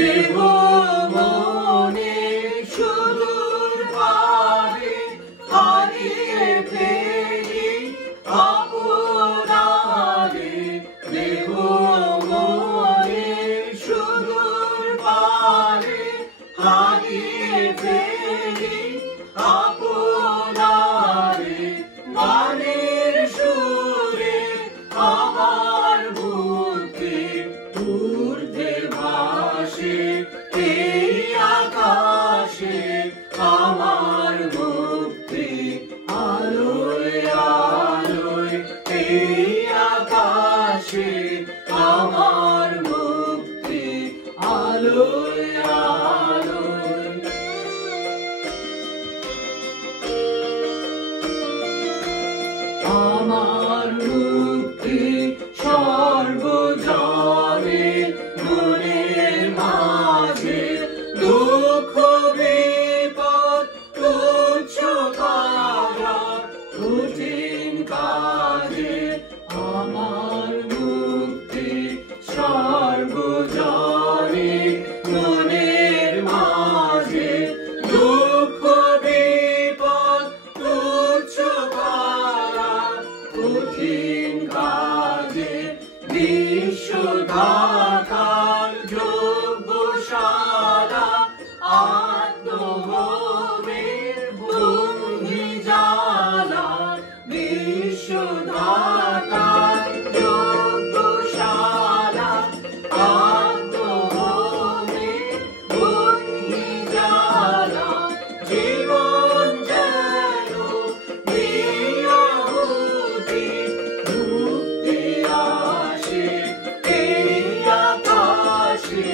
দেব মনে সুদূর পারে হারিয়ে ফেলি আপনারে। দেব মনে সুদূর পারে হারিয়ে ফেলি আপনারে। গানের সুরে আমার বুকে ঊর্ধ্বে ভাসে এই আকাশে আমার মুক্তি। আলোয় আলোয় এই আকাশে আমার মুক্তি। আলোয় আলোয় আমার মুক্তি সর্বজনে মনের মাঝে দুঃখ বিপদ তুচ্ছ করা কঠিন কাজে। আমার মুক্তি সর্বজনে মনের মাঝে দুঃখ বিপদ তুচ্ছ করা কঠিন কাজে। বিশ্বদাতার যোগ্যশালা আত্মহোমের ভূমি জ্বালা। বিশ্বদাতার যোগ্যশালা আত্মহোমের ভূমি জ্বালা। জীবন যেন নিয়াহুতি মুক্তি আসে এই আকাশে